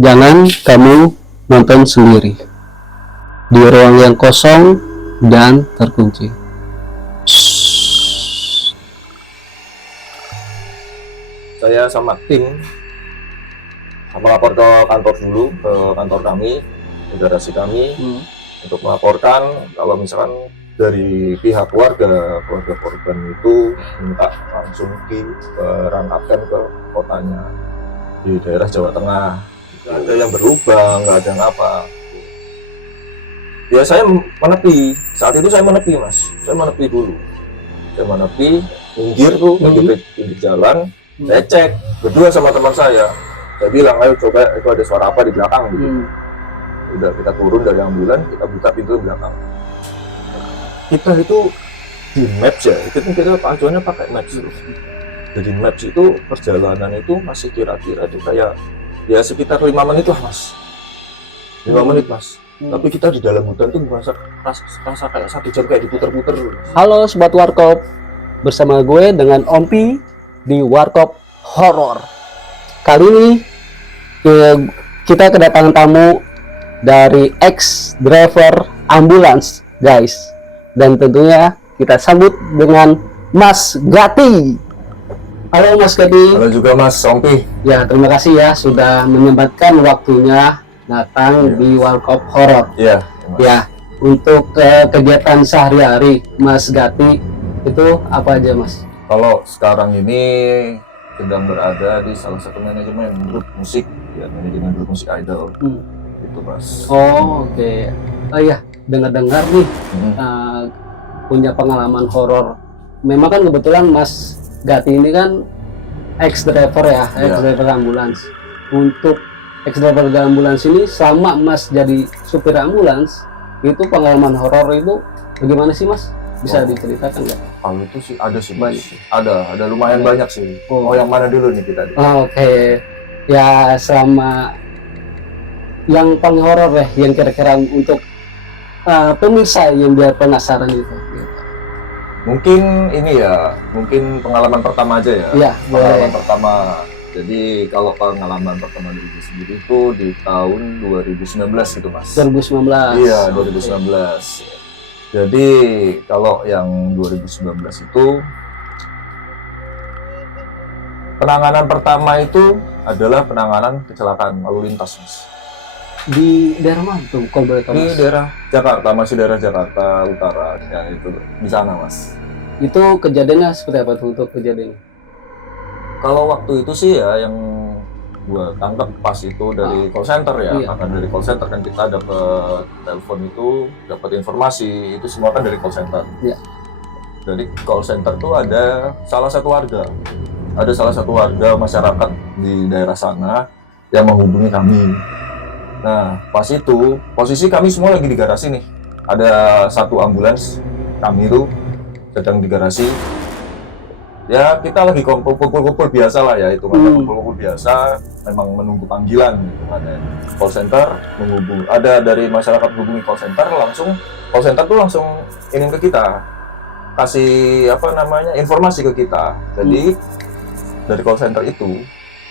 Jangan kamu nonton sendiri di ruang yang kosong dan terkunci. Saya sama tim melapor ke kantor dulu, ke kantor kami, ke garasi kami, untuk melaporkan kalau misalkan dari pihak keluarga korban itu minta langsung diberangkatkan ke kotanya di daerah Jawa Tengah. Nggak ada yang berubah, nggak ada yang apa. Ya saya menepi, saat itu saya menepi mas, saya menepi dulu, saya menepi, minggir tuh, pinggir jalan, saya cek berdua sama teman saya bilang ayo coba itu ada suara apa di belakang gitu. Udah kita turun dari ambulan, kita buka pintu belakang, kita itu di maps ya, itu kita pacuannya pakai maps terus. Jadi maps itu perjalanan itu masih kira-kira kayak ya sekitar 5 menit lah mas, 5 menit mas. Tapi kita di dalam hutan tuh merasa kayak 1 jam kayak diputer-puter. Halo Sobat Warkop, bersama gue dengan Ompi di Warkop Horor. Kali ini kita kedatangan tamu dari ex-driver ambulans guys. Dan tentunya kita sambut dengan Mas Gati. Halo Mas Gati. Halo juga Mas Ompi. Ya, terima kasih ya sudah menyempatkan waktunya datang di Warkop Horor. Iya. Ya, untuk kegiatan sehari-hari Mas Gati itu apa aja Mas? Kalau sekarang ini sedang berada di salah satu manajemen grup musik, ya manajemen grup musik idol. Itu Mas. Oh, oke. Oh iya, dengar-dengar nih punya pengalaman horor. Memang kan kebetulan Mas Gati ini kan ex-driver ya, ex-driver ambulans. Untuk ex-driver ambulans ini selama Mas jadi supir ambulans, itu pengalaman horor itu bagaimana sih Mas? Bisa diceritakan nggak? Kalau itu sih ada sih Mas. Ada lumayan banyak sih. Oh, yang mana dulu nih kita? Oke. Ya selama yang paling horor ya, yang kira-kira untuk pemirsa yang biar penasaran itu. Mungkin ini ya, mungkin pengalaman pertama aja ya. Iya, pengalaman pertama. Jadi kalau pengalaman pertama dari gue sendiri itu di tahun 2019 gitu Mas. 2019. Iya, 2019. Jadi kalau yang 2019 itu penanganan pertama itu adalah penanganan kecelakaan lalu lintas Mas. Di daerah mana tuh kalau boleh tahu? Di daerah Jakarta, masih daerah Jakarta Utara ya, itu di sana Mas. Itu kejadiannya seperti apa tuh untuk kejadian? Kalau waktu itu sih ya yang gua tangkap pas itu dari call center ya, karena dari call center kan kita dapat telepon itu, dapat informasi itu semua kan dari call center. Iya. Dari call center tuh ada salah satu warga masyarakat di daerah sana yang menghubungi kami. Nah pas itu posisi kami semua lagi di garasi nih, ada satu ambulans kami itu sedang di garasi. Ya kita lagi kumpul-kumpul biasa lah ya, itu kumpul-kumpul biasa, memang menunggu panggilan gitu. Ada call center menghubungi, ada dari masyarakat menghubungi call center, langsung call center tuh langsung ini ke kita, kasih apa namanya informasi ke kita. Jadi dari call center itu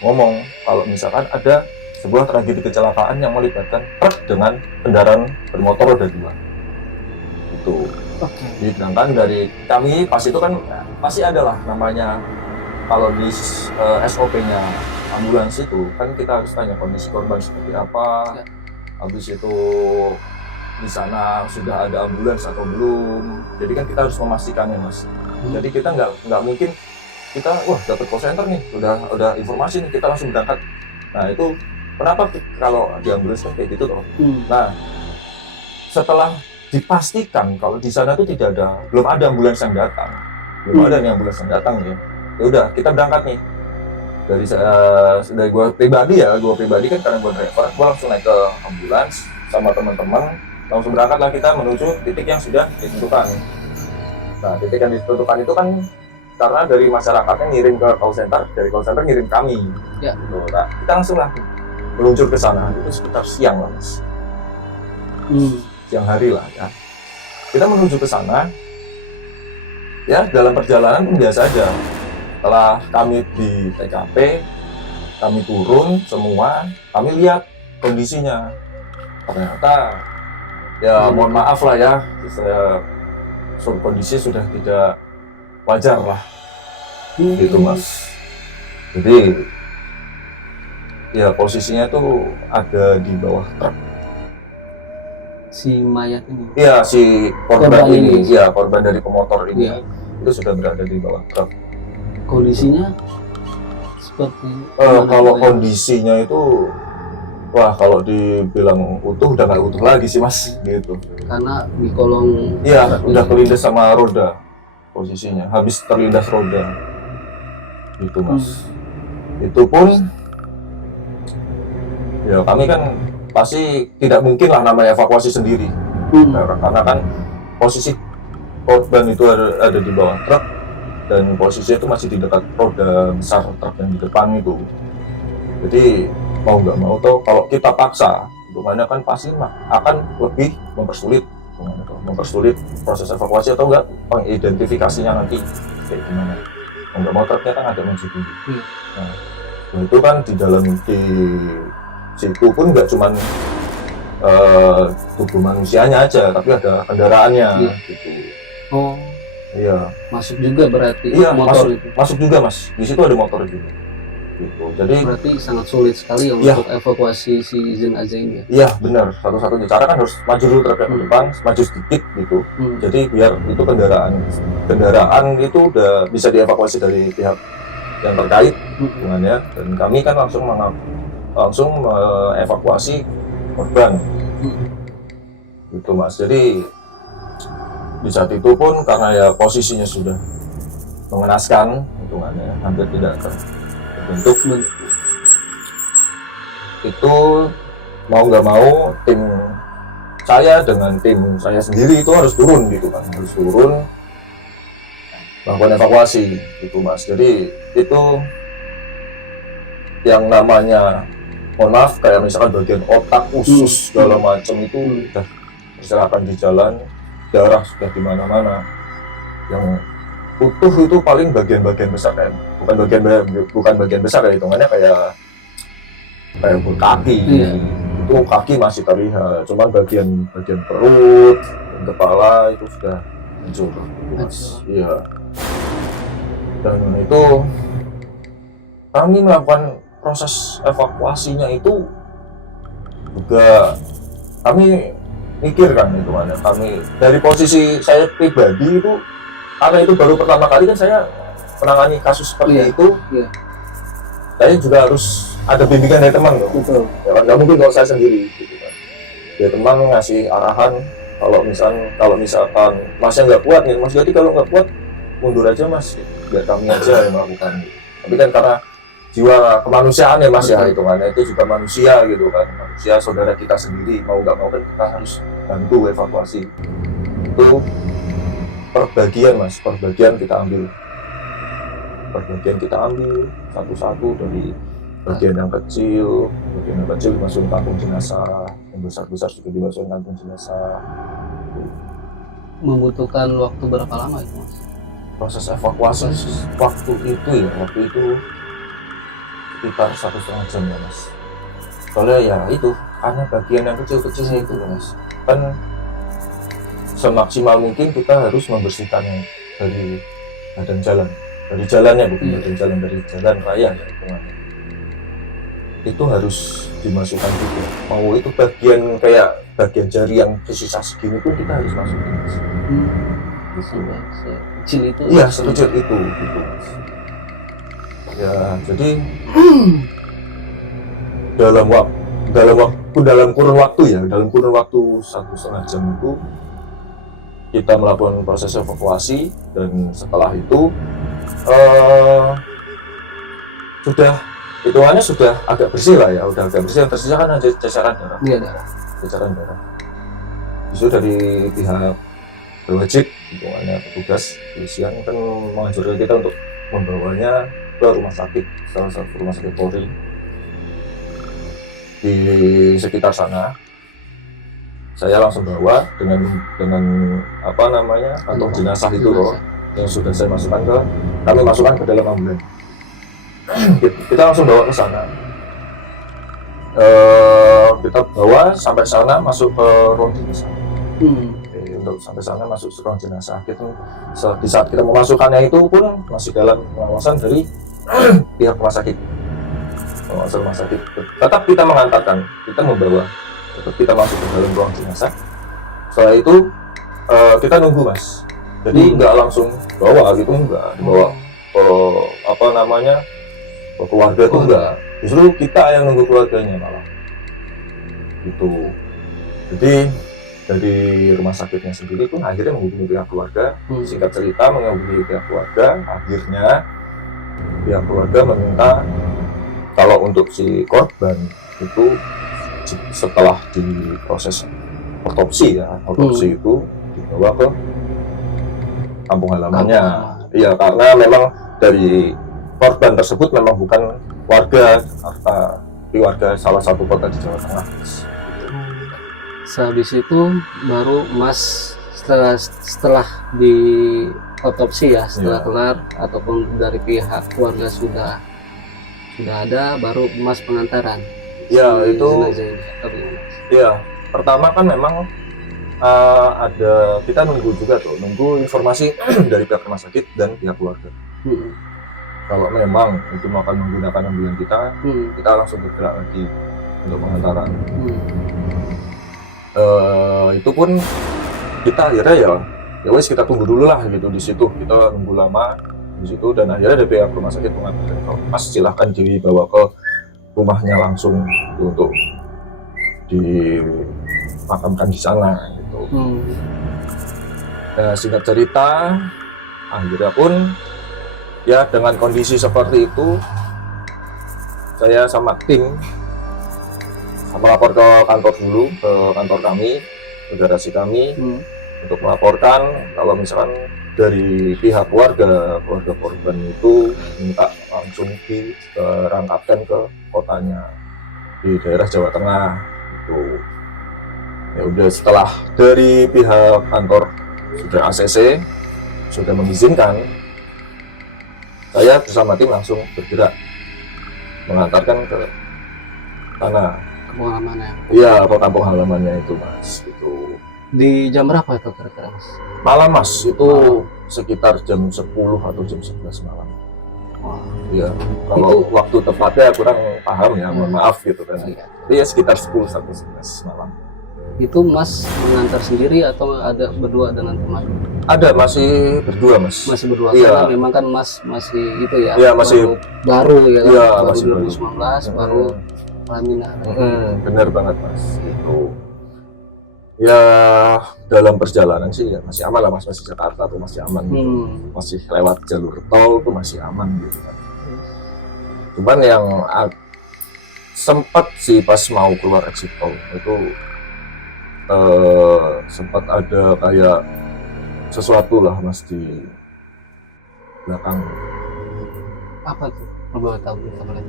ngomong kalau misalkan ada sebuah tragedi kecelakaan yang melibatkan truk dengan kendaraan bermotor roda 2 itu. Sedangkan dari kami pas itu kan pasti ada lah namanya, kalau di SOP-nya ambulans itu kan kita harus tanya kondisi korban seperti apa, habis itu di sana sudah ada ambulans atau belum. Jadi kan kita harus memastikannya Mas. Jadi kita nggak mungkin kita dapat call center nih, udah informasi nih kita langsung berangkat. Nah itu kenapa kalau di ambulans kan kayak gitu loh. Nah setelah dipastikan kalau di sana tuh belum ada ambulans yang datang, ada nih ambulans yang datang ya. Ya udah kita berangkat nih dari gue pribadi kan karena gue driver, gue langsung naik ke ambulans sama teman-teman, langsung berangkat lah kita menuju titik yang sudah ditentukan. Nah titik yang ditentukan itu kan karena dari masyarakatnya ngirim ke call center, dari call center ngirim kami. Ya. Gitu. Nah, kita langsung lah meluncur ke sana itu sekitar siang lah Mas. Siang hari lah ya. Kita menuju ke sana. Ya, dalam perjalanan pun biasa aja. Setelah kami di TKP, kami turun semua, kami lihat kondisinya. Ternyata ya mohon maaf lah ya, saya kondisinya sudah tidak wajar lah, gitu Mas. Jadi ya posisinya tuh ada di bawah truk. Si mayat ini. Iya, si korban Korban ini, ini. ya korban dari pemotor ini, Iya. itu sudah berada di bawah truk. Kondisinya seperti Kalau Pak? kondisinya itu, wah kalau dibilang utuh udah nggak utuh lagi sih Mas, gitu. Karena di kolong Iya, udah kelindas sama roda posisinya, habis terlindas roda, gitu Mas. Itu pun, ya kami kan pasti tidak mungkin lah namanya evakuasi sendiri, karena kan posisi korban itu ada di bawah truk dan posisinya itu masih di dekat roda besar truk yang di depan itu. Jadi mau nggak mau tuh kalau kita paksa, gimana kan pasti akan lebih mempersulit proses evakuasi atau enggak pengidentifikasinya nanti kayak gimana. Mau nggak mau truknya kan agak maju dulu. Nah, itu kan di dalam di situ pun nggak cuman tubuh manusianya aja, tapi ada kendaraannya gitu. Oh iya, masuk juga berarti iya, motor itu. masuk juga Mas, di situ ada motor juga gitu. Jadi Berarti sangat sulit sekali ya untuk evakuasi si jenazah ini. Iya benar, satu-satunya cara kan harus maju dulu truknya ke depan, maju sedikit gitu. Jadi biar itu kendaraan itu udah bisa dievakuasi dari pihak yang terkait hubungannya, dan kami kan langsung mengevakuasi korban gitu Mas. Jadi di saat itu pun karena ya posisinya sudah mengenaskan hitungannya, hampir tidak terbentuk, itu mau nggak mau tim saya dengan tim saya sendiri itu harus turun gitu kan, harus turun melakukan evakuasi gitu Mas. Jadi itu yang namanya, mohon maaf, kayak misalkan bagian otak, usus segala macam itu udah berserakan di jalan, darah sudah di mana-mana. Yang utuh itu paling bagian-bagian besar, kan bukan bagian besar ya, hitungannya kayak kaki. Itu kaki masih terlihat, cuman bagian perut dan kepala itu sudah hancur, Mas. Iya. Dan itu kami melakukan proses evakuasinya itu juga kami mikirkan itu mana, kami dari posisi saya pribadi itu, karena itu baru pertama kali kan saya menangani kasus seperti itu. Saya juga harus ada bimbingan dari teman loh. Ya kan, nggak mungkin kalau saya sendiri gitu kan. Ya teman ngasih arahan, kalau misalkan masnya nggak kuat nih Mas Gati, kalau nggak kuat mundur aja Mas, biar kami aja yang melakukan. Tapi kan karena jiwa kemanusiaan ya Mas, ya hitungannya itu juga manusia gitu kan, manusia saudara kita sendiri, mau nggak mau kan kita harus bantu evakuasi. Itu perbagian Mas, perbagian kita ambil satu-satu, dari bagian yang kecil dimasukin kantung jenazah, yang besar juga dimasukin kantung jenazah. Membutuhkan waktu berapa lama itu Mas? Proses evakuasi waktu itu sekitar 1,5 jam ya Mas. Soalnya ya itu karena bagian yang kecil-kecilnya itu Mas, kan semaksimal mungkin kita harus membersihkannya dari badan jalan, dari jalannya, bukan badan jalan, dari jalan raya ya hitungannya. Itu harus dimasukkan juga. Mau itu kayak bagian jari yang tersisa segini pun kita harus masukin Mas. Sekecil itu? Iya, sekecil itu gitu Mas. Ya jadi dalam kurun waktu 1,5 jam itu kita melakukan proses evakuasi, dan setelah itu hitungannya sudah agak bersih lah ya, udah agak bersih. Yang tersisa kan ada ceceran darah. Ceceran darah. Itu dari pihak wajib, hitungannya petugas polisian kan menganjurkan kita untuk membawanya ke rumah sakit, salah satu rumah sakit Polri di sekitar sana. Saya langsung bawa dengan kantong jenazah itu loh, yang sudah kami masukkan ke dalam ambulans. Kita langsung bawa ke sana. kita bawa sampai sana, masuk ke ruang jenazah. Untuk sampai sana masuk ke ruang jenazah itu di saat kita memasukkannya itu pun masih dalam pengawasan dari pihak rumah sakit. Pengawasan rumah sakit. Tetap kita mengantarkan, kita membawa, tetap kita masuk ke dalam ruang jenazah. Setelah itu kita nunggu mas. Jadi nggak langsung bawa gitu, nggak dibawa ke apa namanya ke keluarga itu enggak. Justru kita yang nunggu keluarganya malah. Gitu. Jadi dari rumah sakitnya sendiri pun akhirnya menghubungi pihak keluarga. Singkat cerita menghubungi pihak keluarga, akhirnya pihak keluarga meminta kalau untuk si korban itu setelah diproses otopsi ya, otopsi itu dibawa ke kampung halamannya. Iya, karena memang dari korban tersebut memang bukan warga keluarga salah satu kota di Jawa Tengah. Sehabis itu baru Mas setelah di otopsi ya, setelah kelar ataupun dari pihak keluarga sudah ada, baru Mas pengantaran. Ya itu. Iya, pertama kan memang ada kita nunggu juga tuh, nunggu informasi dari pihak rumah sakit dan pihak keluarga. Kalau memang itu akan menggunakan ambulan kita langsung bergerak lagi untuk pengantaran. Itu pun kita akhirnya ya wes kita tunggu dulu lah gitu di situ, kita nunggu lama di situ dan akhirnya dari pihak rumah sakit mengatakan kalau Mas silahkan dibawa ke rumahnya langsung untuk dimakamkan di sana gitu. Nah, singkat cerita akhirnya pun ya dengan kondisi seperti itu saya sama tim melapor ke kantor dulu, ke kantor kami, ke garasi kami untuk melaporkan kalau misalkan dari pihak keluarga korban itu minta langsung diberangkatkan ke kotanya di daerah Jawa Tengah itu. Ya udah, setelah dari pihak kantor sudah ACC sudah mengizinkan, saya bersama tim langsung bergerak mengantarkan ke sana. Kampung halamannya? Iya, ke kampung halamannya itu mas. Itu di jam berapa itu kira-kira mas? Malam mas, itu sekitar jam 10 atau jam 11 malam. Iya, kalau waktu tepatnya kurang paham ya, mohon maaf gitu kan. Iya, sekitar 10 sampai 11 malam. Itu mas mengantar sendiri atau ada berdua dengan teman? Ada, masih berdua mas. Masih berdua, iya. Karena memang kan mas masih itu ya, iya, masih baru ya kan? Iya, baru masih 2019 baru pelaminan. Benar banget mas. Itu ya dalam perjalanan sih ya masih aman lah mas, masih Jakarta tuh masih aman gitu. Masih lewat jalur tol tuh masih aman gitu kan. Cuman yang sempat sih pas mau keluar exit tol itu sempat ada kayak sesuatu lah mas di belakang. Apa tuh? Boleh tahu kita boleh?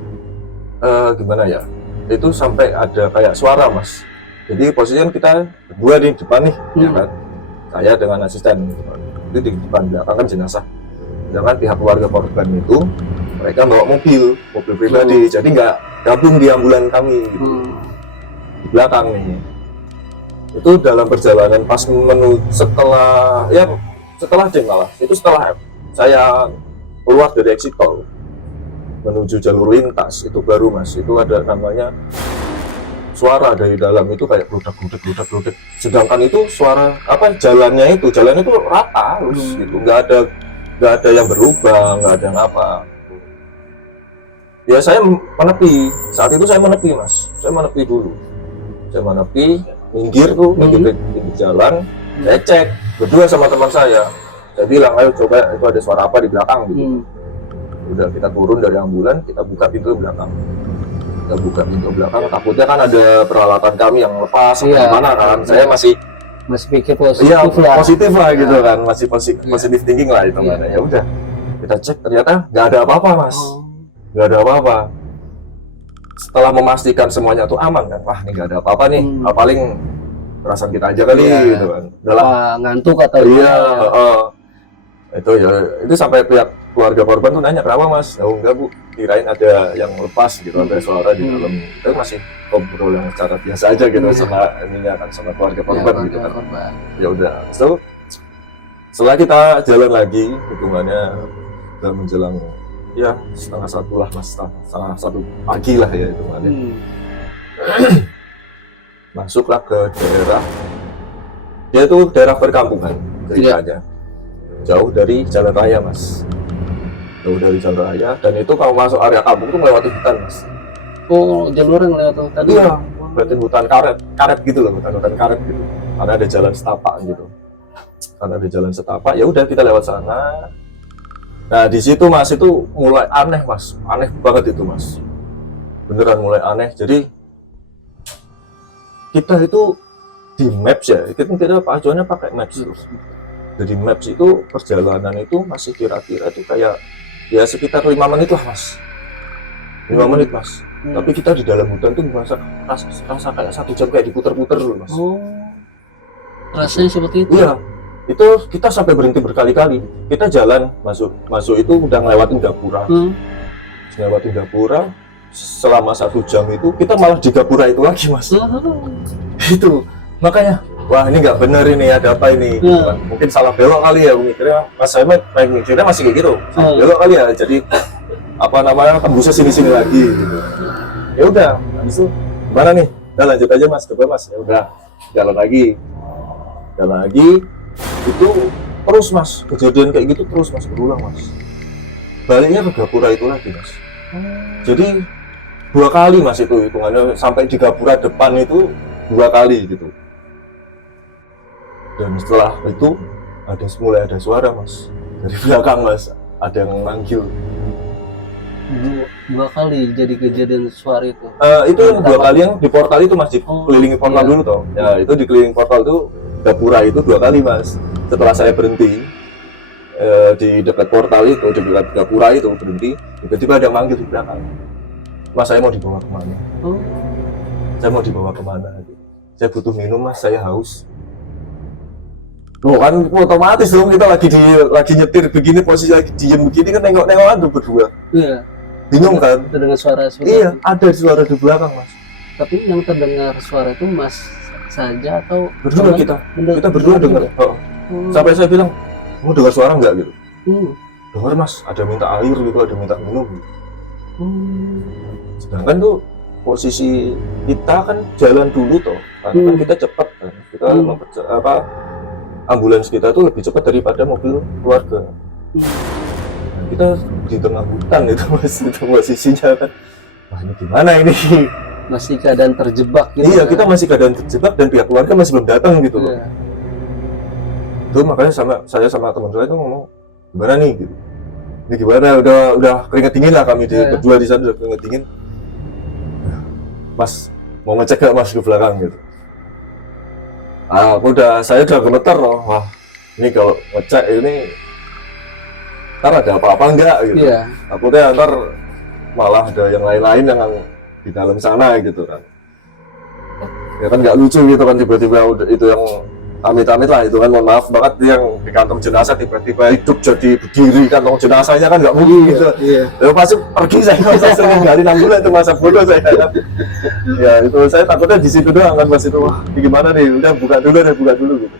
Gimana ya? Itu sampai ada kayak suara mas. Jadi posisinya kita berdua di depan nih, ya kan? Saya dengan asisten itu di depan, belakang kan jenazah. Sedangkan pihak keluarga korban itu mereka bawa mobil pribadi, jadi nggak gabung di ambulan kami gitu. Di belakang nih. Itu dalam perjalanan pas setelah jam malah itu setelah saya keluar dari exit tol menuju jalur lintas itu baru mas itu ada namanya suara dari dalam itu kayak bludak. Sedangkan itu suara jalannya itu rata terus gitu, nggak ada yang berubah, nggak ada yang apa. Ya saya menepi, saat itu saya menepi mas, saya menepi dulu, minggir ke pinggir jalan, saya cek berdua sama teman saya bilang ayo coba itu ada suara apa di belakang gitu. Udah kita turun dari ambulan, kita buka pintu belakang, takutnya kan ada peralatan kami yang lepas mana kan. Saya masih pikir positif lah gitu kan, masih positif thinking lah itu mana. Ya udah kita cek, ternyata nggak ada apa-apa mas, nggak ada apa-apa. Setelah memastikan semuanya tuh aman kan, wah ini nggak ada apa-apa nih, paling perasaan kita aja kali gitu kan. Ngantuk atau itu sampai pihak keluarga korban tuh nanya, kenapa mas? Oh enggak bu, kirain ada yang lepas gitu, ada suara di dalam. Itu masih ngobrol yang secara biasa aja gitu sama ininya kan, sama keluarga korban gitu kan. Ya udah, so setelah kita jalan lagi, hitungannya udah menjelang ya 1:30 lah mas, 1:30 pagi lah ya hitungannya. Masuklah ke daerah, dia itu daerah perkampungan ceritanya, jauh dari jalan raya mas, jauh dari jalan raya, dan itu kalau masuk area kampung itu melewati hutan mas. Oh, jalur yang lewat hutan? Iya, berarti hutan karet gitu loh, hutan karet gitu, karena ada jalan setapak gitu, karena ada jalan setapak. Ya udah kita lewat sana. Nah di situ mas itu mulai aneh mas, aneh banget itu mas, beneran mulai aneh. Jadi kita itu di maps ya, kita pacuannya pakai maps terus. Jadi maps itu perjalanan itu masih kira-kira itu kayak ya sekitar 5 menit lah mas, 5 menit mas. Tapi kita di dalam hutan tuh rasa kayak 1 jam kayak diputer-puter loh mas. Oh, rasanya seperti itu? Iya, itu kita sampai berhenti berkali-kali. Kita jalan masuk itu udah ngelewatin Gapura, ngelewatin Gapura. Selama 1 jam itu kita malah di Gapura itu lagi mas. Itu makanya wah ini nggak bener, ini ada apa ini. Mungkin salah belok kali ya, mikirnya mas saya mikirnya masih kayak gitu, salah belok kali ya, jadi apa namanya tembusnya sini lagi gitu. Ya udah, habis itu gimana nih, udah lanjut aja mas, coba mas. Ya udah jalan lagi itu terus mas, kejadian kayak gitu terus mas, berulang mas. Baliknya ke Gapura itu lagi mas. Jadi 2 kali mas itu hitungannya, sampai di Gapura depan itu 2 kali gitu. Dan setelah itu mulai ada suara mas dari belakang mas, ada yang manggil. 2 kali jadi kejadian suara itu? Itu yang 2 kali yang di portal itu mas, dikelilingi portal dulu toh. Ya itu dikelilingi portal itu Gapura itu 2 kali mas. Setelah saya berhenti di dekat portal itu, di dekat Gapura itu berhenti, tiba-tiba ada yang manggil di belakang. Mas saya mau dibawa kemana? Saya mau dibawa kemana? Saya butuh minum mas, saya haus. Loh kan otomatis dong, kita lagi nyetir begini, posisi lagi diem begini kan, nengok-nengokan tuh berdua. Iya. Bingung kan? Terdengar suara. Iya, ada suara di belakang mas. Tapi yang terdengar suara itu mas saja atau berdua? Kita berdua dengar. Sampai saya bilang, mau dengar suara nggak gitu? Dengar mas, ada minta air gitu, ada minta minum. Sedangkan tuh posisi kita kan jalan dulu toh, karena kan kita cepat kan, kita ambulans kita tuh lebih cepat daripada mobil keluarga. Kita di tengah hutan itu mas, itu posisinya kan, wah ini gimana ini? Masih keadaan terjebak gitu. Iya, kita masih keadaan terjebak dan pihak keluarga masih belum datang gitu loh. Itu makanya saya sama teman saya itu ngomong, gimana nih gitu. Ini gimana, udah keringet dingin lah kami berdua di sana, udah keringet dingin. Mas mau ngecek gak mas ke belakang gitu. Saya udah gemeter loh, wah ini kalau ngecek ini ntar ada apa-apa enggak gitu. Takutnya ntar malah ada yang lain-lain yang di dalam sana gitu kan. Ya kan nggak lucu gitu kan, tiba-tiba itu yang amit-amit lah itu kan, mohon maaf banget, yang di kantong jenazah tiba-tiba hidup jadi berdiri, kantong jenazahnya kan nggak mungkin gitu. Ya pasti pergi saya sering dari 6 bulan itu masa bodoh saya. Ya itu saya takutnya di situ doang kan mas, itu wah gimana nih, udah buka dulu gitu.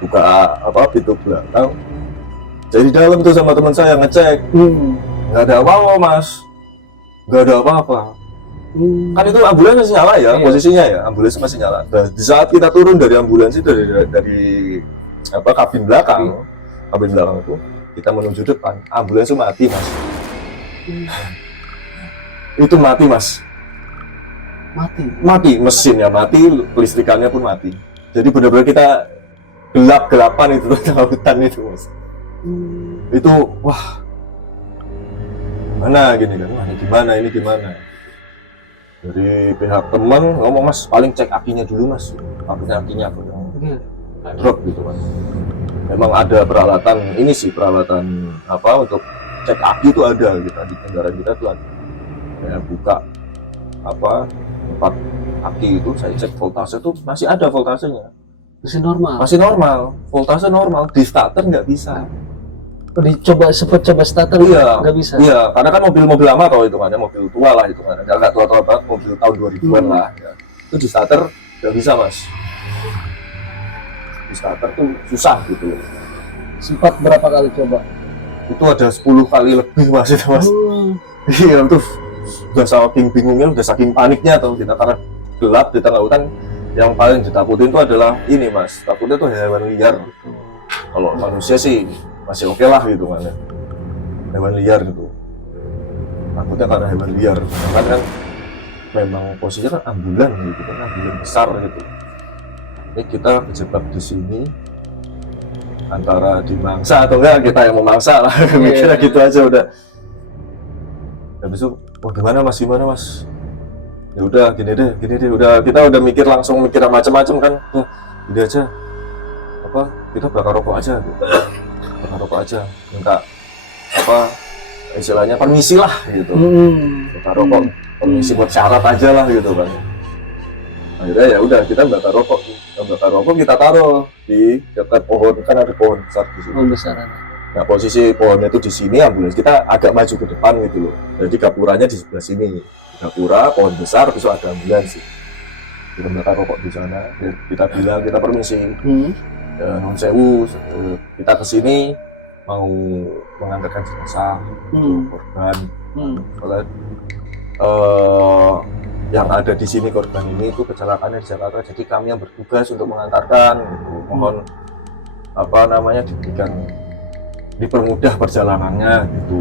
Buka pintu belakang. Jadi dalam tuh sama teman saya ngecek, nggak ada apa-apa mas, nggak ada apa-apa. Kan itu ambulans masih nyala ya, posisinya ya, ambulans masih nyala. Nah, di saat kita turun dari ambulans itu dari kabin belakang itu, kita menuju depan, ambulans itu mati mas. Itu mati mas. Mati, mesinnya mati, listrikannya pun mati. Jadi benar-benar kita gelap-gelapan itu tengah hutan itu mas. Itu wah mana gini kan, wah ini gimana. Dari pihak teman ngomong, mas paling cek akinya dulu mas, akinya apa yang drop gitu kan. Memang ada peralatan ini sih, peralatan untuk cek aki itu ada gitu di kendaraan kita tuh ada. Saya buka tempat aki itu, saya cek voltase itu masih ada voltasenya, masih normal, voltase normal, di starter nggak bisa. Dicoba coba starter Iya, nggak bisa. iya, karena kan mobil-mobil lama atau itu kan, mobil tua lah itu kan, nggak tua-tua banget, mobil tahun 2000-an lah. Ya. Itu di starter nggak bisa mas, di starter tuh susah gitu. Sempat berapa kali coba? Itu ada 10 kali lebih mas itu mas. Iya tuh, udah saking bingungnya, udah saking paniknya atau kita karena gelap di tengah hutan. Yang paling ditakutin itu adalah ini mas, takutnya tuh hewan liar. Kalau manusia sih masih oke lah gitu kan ya. Hewan liar gitu. Takutnya karena hewan liar. Kan memang posisinya kan ambulan gitu kan, ambulan besar gitu. Ini kita kejebak di sini antara dimangsa atau enggak kita yang memangsa lah. Mikirnya gitu aja udah. Habis itu, oh gimana mas, ya udah gini deh, udah kita udah langsung mikir macam-macam kan, ya gini aja, apa kita bakar rokok aja, gitu. Bakar rokok aja, minta apa istilahnya permisi lah gitu, bakar rokok, permisi buat syarat aja lah gitu kan. Akhirnya ya udah kita bakar rokok kita taruh di dekat pohon, kan ada pohon besar di sini. Pohon besar. Nah posisi pohonnya itu di sini, ambulans kita agak maju ke depan gitu loh. Jadi gapuranya di sebelah sini. Gapura, pohon besar, besok ada ambulans sih. Kita bakar rokok di sana. Kita bilang kita permisi. Non sewu, kita kesini mau mengantarkan jenazah korban. Soalnya yang ada di sini korban ini itu kecelakaannya di Jakarta. Jadi kami yang bertugas untuk mengantarkan. Mohon apa namanya diberikan, dipermudah perjalanannya gitu.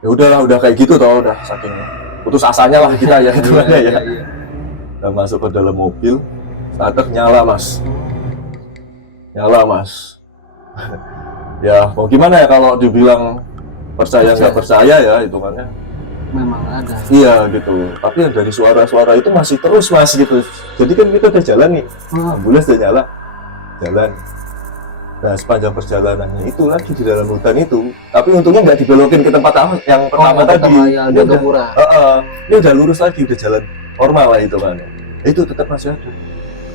Ya udahlah, udah kayak gitu toh, udah saking putus asanya lah kita ya itu ya. Udah masuk ke dalam mobil, starter nyala mas. Ya mau gimana ya kalau dibilang percaya nggak percaya ya itu kan ya. Memang ada. Iya gitu. Tapi dari suara-suara itu masih terus mas gitu. Jadi kan kita udah jalan nih, ambulans udah nyala, jalan. Nah sepanjang perjalanannya itu lagi di dalam hutan itu, tapi untungnya nggak dibelokin ke tempat yang pertama tadi. Ini udah lurus lagi, udah jalan normal lah itu kan. Itu tetap masih ada.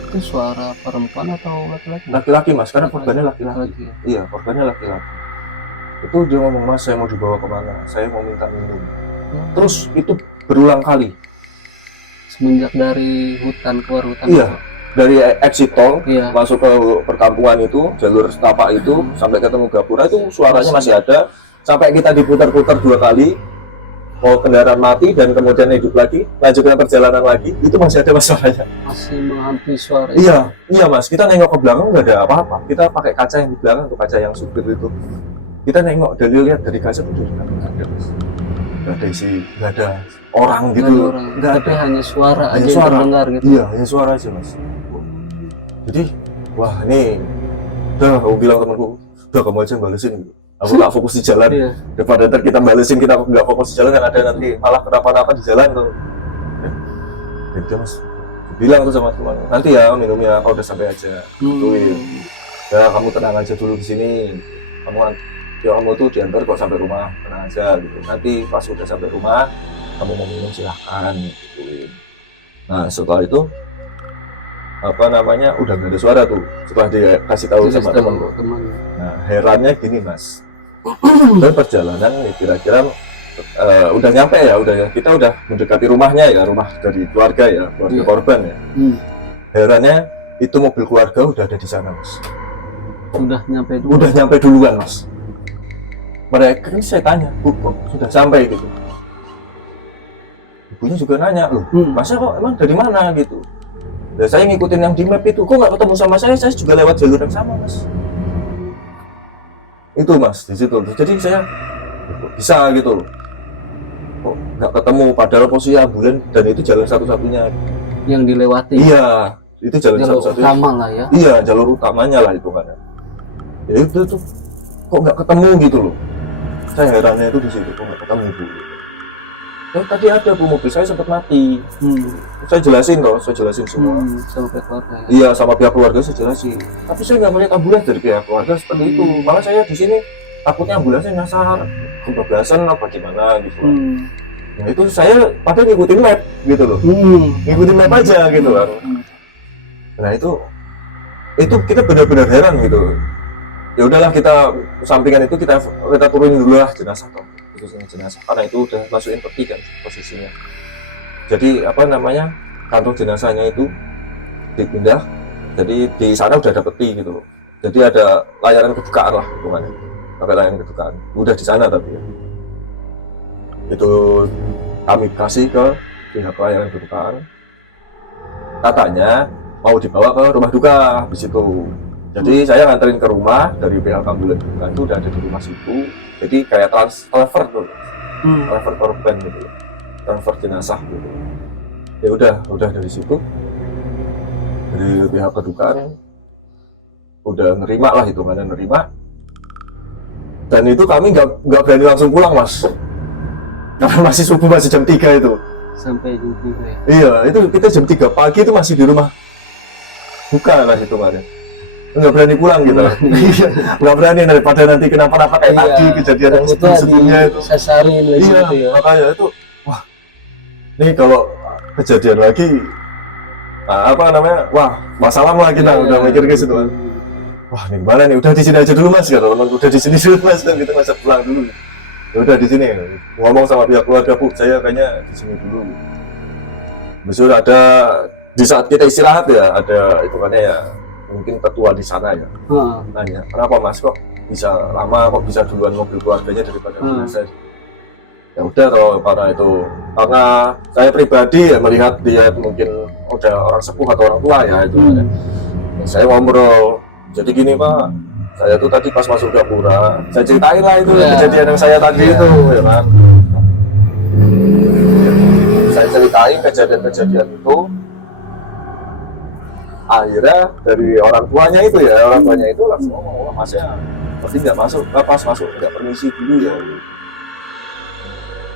Itu suara perempuan atau laki-laki? Laki-laki mas, karena korbannya laki-laki. Iya korbannya laki-laki. Itu dia ngomong, mas saya mau dibawa kemana? Saya mau minta minum. Terus itu berulang kali. Semenjak dari hutan keluar hutan. Iya. Dari exit tol masuk ke perkampungan itu, jalur setapak itu sampai ketemu Gapura itu suaranya masih ada. Sampai kita diputar-putar 2 kali, mau kendaraan mati dan kemudian hidup lagi, lanjutkan perjalanan lagi, itu masih ada mas suaranya. Masih menghantui suara. Iya mas, kita nengok ke belakang nggak ada apa-apa. Kita pakai kaca yang di belakang, tuh kaca yang supir itu. Kita nengok dan lihat dari kaca itu nggak ada mas. Nggak ada isi, nggak ada orang gitu. Nggak ada. Tapi hanya suara hanya aja suara. terdengar gitu. Iya, hanya suara aja mas. Jadi, wah ini, udah aku bilang temanku, udah kamu aja balesin gitu. Aku nggak fokus di jalan, daripada ntar kita balesin, kita nggak fokus di jalan, yang ada nanti malah kenapa-napa di jalan tuh. Ya udah mas, bilang tuh sama teman, nanti ya minumnya kalau udah sampai aja. Gituin. Ya kamu tenang aja dulu di sini, kamu tuh diantar kok sampai rumah, tenang aja gitu. Nanti pas udah sampai rumah, kamu mau minum silahkan. Gituin. Nah setelah itu apa namanya udah nggak ada suara tuh setelah dikasih tahu sama temanku. Nah herannya gini mas, dan perjalanan kira-kira udah nyampe ya, kita udah mendekati rumahnya ya, rumah dari keluarga ya, keluarga korban ya. Herannya itu mobil keluarga udah ada di sana mas. Udah nyampe duluan mas. Mereka kan saya tanya, bu kok sudah sampai gitu. Ibunya juga nanya loh, masnya kok emang dari mana gitu. Ya saya ngikutin yang di map itu, kok nggak ketemu sama saya juga lewat jalur yang sama mas. Itu mas di situ, jadi saya kok bisa gitu loh, kok nggak ketemu padahal posisi ambulan dan itu jalan satu-satunya yang dilewati. Iya, itu jalan satu-satunya. Utama lah ya. Iya, jalur utamanya lah itu kan. Ya itu tuh kok nggak ketemu gitu loh. Saya herannya itu di situ, kok nggak ketemu bu. Tadi ada bu, mobil saya sempat mati. Saya jelasin semua. Sama pihak keluarga. Ya? Iya, sama pihak keluarga saya jelasin. Tapi saya nggak melihat ambulans dari pihak keluarga seperti itu. Malah saya di sini takutnya ambulansnya nyasar, kebablasan apa gimana gitu. Nah itu saya padahal ngikutin map gitu loh. Ngikutin map aja gitu kan. Nah itu kita benar-benar heran gitu. ya udahlah kita sampingan itu kita turunin dulu lah jenazah toh, itu jenazah karena itu udah masukin peti kan posisinya. Jadi apa namanya, kantong jenazahnya itu dipindah, jadi di sana udah ada peti gitu loh, jadi ada layanan kedukaan lah hitungannya, pakai layanan kedukaan udah di sana. Tapi ya, itu kami kasih ke pihak layanan kedukaan, katanya mau dibawa ke rumah duka di situ. Jadi saya nganterin ke rumah dari pihak ambulan duka itu udah ada di rumah situ, jadi kayak transfer tuh, transfer korban gitu, transfer jenazah gitu. Ya udah dari situ, dari pihak kedukaan udah nerima lah, hitungannya nerima. Dan itu kami nggak berani langsung pulang mas, karena masih subuh, masih jam 3 itu. Sampai jam 3 ya? Iya, itu kita jam 3 pagi itu masih di rumah buka lah hitungannya, nggak berani pulang gitu. Iya, nggak berani daripada nanti kenapa-napa kayak tadi kejadian yang sebelumnya itu. Sasarin Iya, gitu ya. makanya itu, wah, nih kalau kejadian lagi, apa namanya, wah, masalah lah kita udah mikir ke situ kan. Wah, ini gimana nih? Udah di sini aja dulu mas, kata teman. Udah di sini dulu mas, dan kita nggak usah pulang dulu. Ya udah di sini. Ngomong sama pihak keluarga, bu, saya kayaknya di sini dulu. Besok ada di saat kita istirahat ya, ada hitungannya ya, mungkin ketua di sana ya. Nanya, kenapa mas kok bisa lama, kok bisa duluan mobil keluarganya daripada jenazah? Ya udah kalau karena itu, karena saya pribadi ya melihat dia mungkin udah orang sepuh atau orang tua ya itu. Saya ngobrol. Jadi gini pak, saya tuh tadi pas masuk Gapura, saya ceritain lah itu kejadian yang saya tadi itu, ya kan. Saya ceritain kejadian itu, akhirnya dari orang tuanya itu langsung ngomong, wah masnya pasti nggak masuk, pas masuk nggak permisi dulu ya.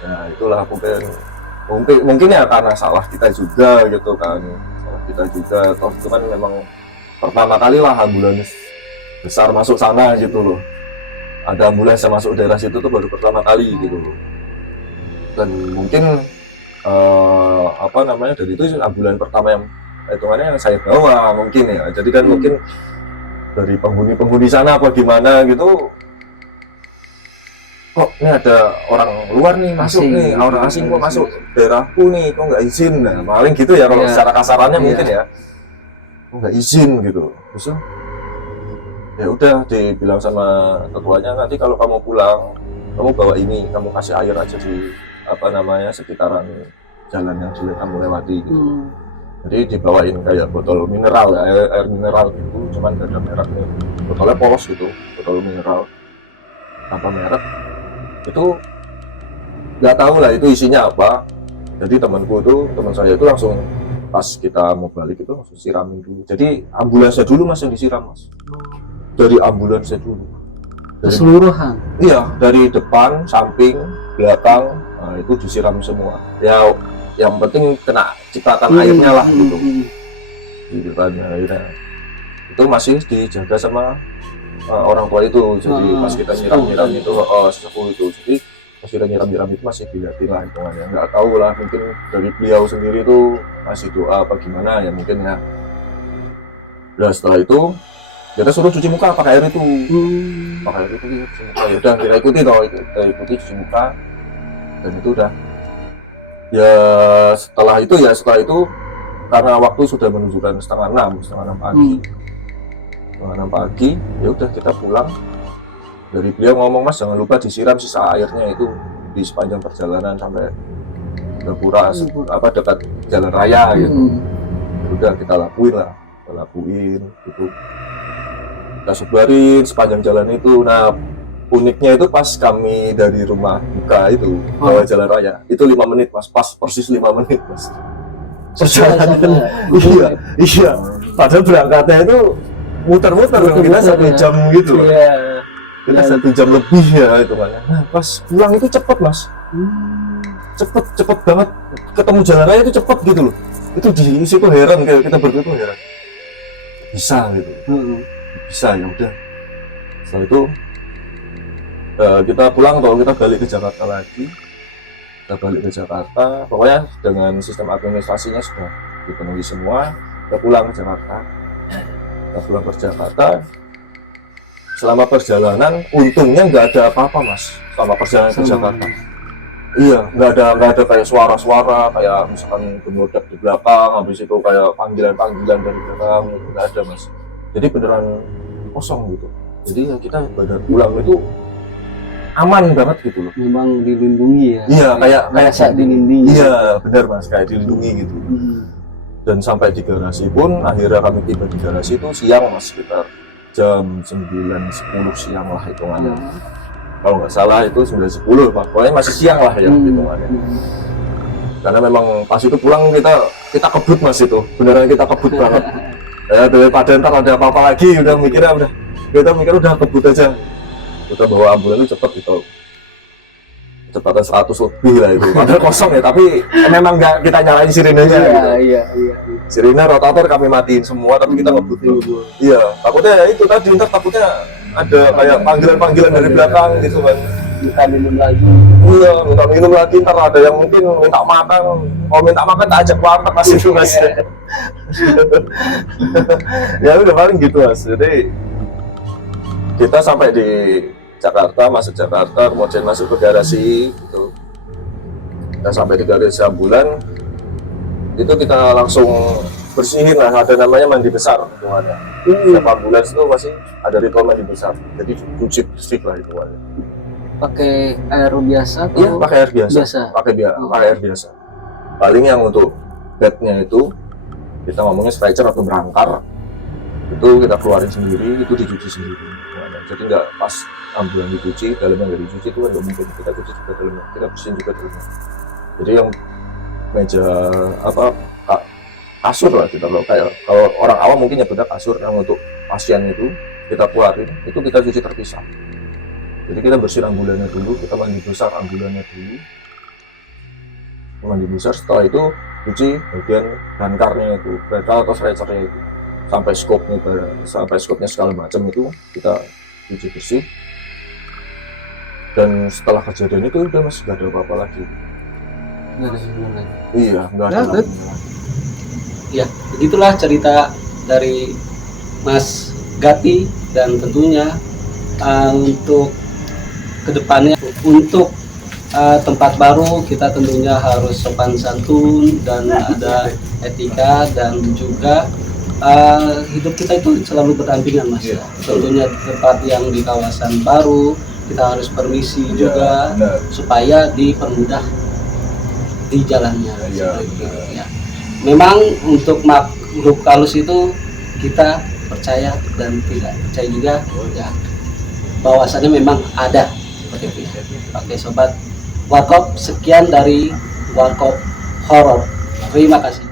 Nah itulah mungkin ya karena salah kita juga gitu kan, salah kita juga, toh itu kan memang pertama kali lah ambulans besar masuk sana gitu loh. Ada ambulans yang masuk daerah situ tuh baru pertama kali gitu loh. Dan mungkin apa namanya, dari itu ambulans pertama yang hitungannya yang saya bawa mungkin ya. Jadi kan mungkin dari penghuni sana apa gimana gitu, kok ini ada orang luar nih masuk nih, orang asing kok masuk daerahku nih, kok nggak izin. Nah paling gitu ya kalau secara kasarannya mungkin ya, nggak izin gitu. Terus ya udah dibilang sama ketuanya, nanti kalau kamu pulang kamu bawa ini, kamu kasih air aja di apa namanya sekitaran jalan yang sudah kamu lewati gitu. Jadi dibawain kayak botol mineral ya, air mineral gitu, cuman gak ada mereknya, botolnya polos gitu, botol mineral tanpa merek. Itu nggak tahu lah itu isinya apa. Jadi teman saya itu langsung pas kita mau balik itu langsung siramin dulu. Jadi ambulansnya dulu mas yang disiram mas. Dari ambulansnya dulu. Keseluruhan? Iya, dari depan, samping, belakang, nah itu disiram semua. Ya yang penting kena cipratan airnya lah gitu. Di depannya airnya. Itu masih dijaga sama orang tua itu. Jadi pas kita nyiram-nyiram itu, sesepuh itu. Jadi pas kita nyiram-nyiram itu masih dilihatin lah hitungannya. Nggak tahu lah, mungkin dari beliau sendiri tuh masih doa apa gimana ya mungkin ya. Nah setelah itu kita suruh cuci muka pakai air itu, pakai air itu cuci muka. Ya udah kita ikuti cuci muka, dan itu udah. Ya setelah itu karena waktu sudah menunjukkan setengah enam pagi. Setengah 6 pagi, ya udah kita pulang. Dari beliau ngomong, mas jangan lupa disiram sisa airnya itu di sepanjang perjalanan sampai Gapura, apa dekat jalan raya gitu. Udah kita lakuin gitu. Kita sebarin sepanjang jalan itu. Nah uniknya itu pas kami dari rumah buka itu ke jalan raya itu 5 menit mas, pas persis 5 menit mas perjalanan. Iya padahal berangkatnya itu muter-muter kita 1 jam gitu. Kita 1 jam lebih ya itu kan. Nah pas pulang itu cepet mas, cepet banget, ketemu jalan raya itu cepet gitu loh. Itu di situ heran, kayak kita berdua tuh heran bisa gitu. Bisa ya udah. Setelah itu kita pulang atau kita balik ke Jakarta lagi. Kita balik ke Jakarta, pokoknya dengan sistem administrasinya sudah dipenuhi semua. Kita pulang ke Jakarta. selama perjalanan untungnya nggak ada apa-apa mas selama perjalanan ke Jakarta. Iya, nggak ada kayak suara-suara kayak misalkan gemuruh di belakang, habis itu kayak panggilan dari belakang, nggak ada mas. Jadi beneran kosong gitu. Jadi ya kita pada pulang itu aman banget gitu loh. Memang dilindungi ya. Iya, kayak merasa dilindungi. Iya, benar mas, kayak dilindungi gitu. Dan sampai di garasi pun akhirnya kami tiba di garasi itu siang mas, sekitar jam 9-10 siang lah hitungannya. Kalau nggak salah itu 9-10 pak, pokoknya masih siang lah ya hitungannya. Karena memang pas itu pulang kita kebut mas, itu beneran kita kebut banget. Ya daripada ntar ada apa-apa lagi, kita mikir udah kebut aja. Kita bawa ambulan itu cepet gitu, kecepatan 100 lebih lah itu, padahal kosong ya, tapi memang nggak kita nyalain sirenenya gitu. Iya. Sirine, rotator kami matiin semua, tapi kita ngebut dulu. Iya, takutnya ya itu tadi, ntar takutnya ada kayak panggilan dari belakang gitu kan. Minta minum lagi. Iya, minta minum lagi, ntar ada yang mungkin minta makan. Kalau minta makan tak ajak warteg mas itu mas. Ya udah paling gitu mas. Jadi kita sampai di Jakarta, masuk Jakarta, kemudian masuk ke garasi gitu. Kita sampai di garasi ambulan, itu kita langsung bersihin lah, ada namanya mandi besar hitungannya. Setiap ambulans itu masih ada ritual mandi besar, jadi cuci bersih lah hitungannya. Pakai air biasa atau? Iya, pakai air biasa. Pakai air biasa. Paling yang untuk bednya itu kita ngomongnya stretcher atau berangkar, itu kita keluarin sendiri, itu dicuci sendiri. Jadi nggak pas ambulan dicuci, dalamnya nggak dicuci, itu kan nggak mungkin. Kita cuci juga dalamnya, kita bersihin juga dalamnya. Jadi yang meja kasur lah kita, kalau orang awam mungkin nyebutnya kasur, yang untuk pasien itu kita keluarin, itu kita cuci terpisah. Jadi kita bersih ambulannya dulu, kita mandi besar ambulannya dulu, mandi besar, setelah itu cuci bagian bankarnya itu, banker atau stretchernya itu, sampai skopnya segala macam itu kita cuci bersih. Dan setelah kejadian itu udah mas, nggak ada apa-apa lagi. Nggak ada hubungan lagi. Iya, nggak ada lagi. Ya, begitulah cerita dari Mas Gati, dan tentunya untuk kedepannya, untuk tempat baru kita tentunya harus sopan santun dan ada etika, dan juga hidup kita itu selalu berdampingan mas. Tentunya tempat yang di kawasan baru kita harus permisi juga, supaya dipermudah di jalannya. Ya. Memang untuk makhluk halus itu kita percaya dan tidak percaya juga ya, bahwasannya memang ada seperti itu. Oke sobat Warkop, sekian dari Warkop Horor. Terima kasih.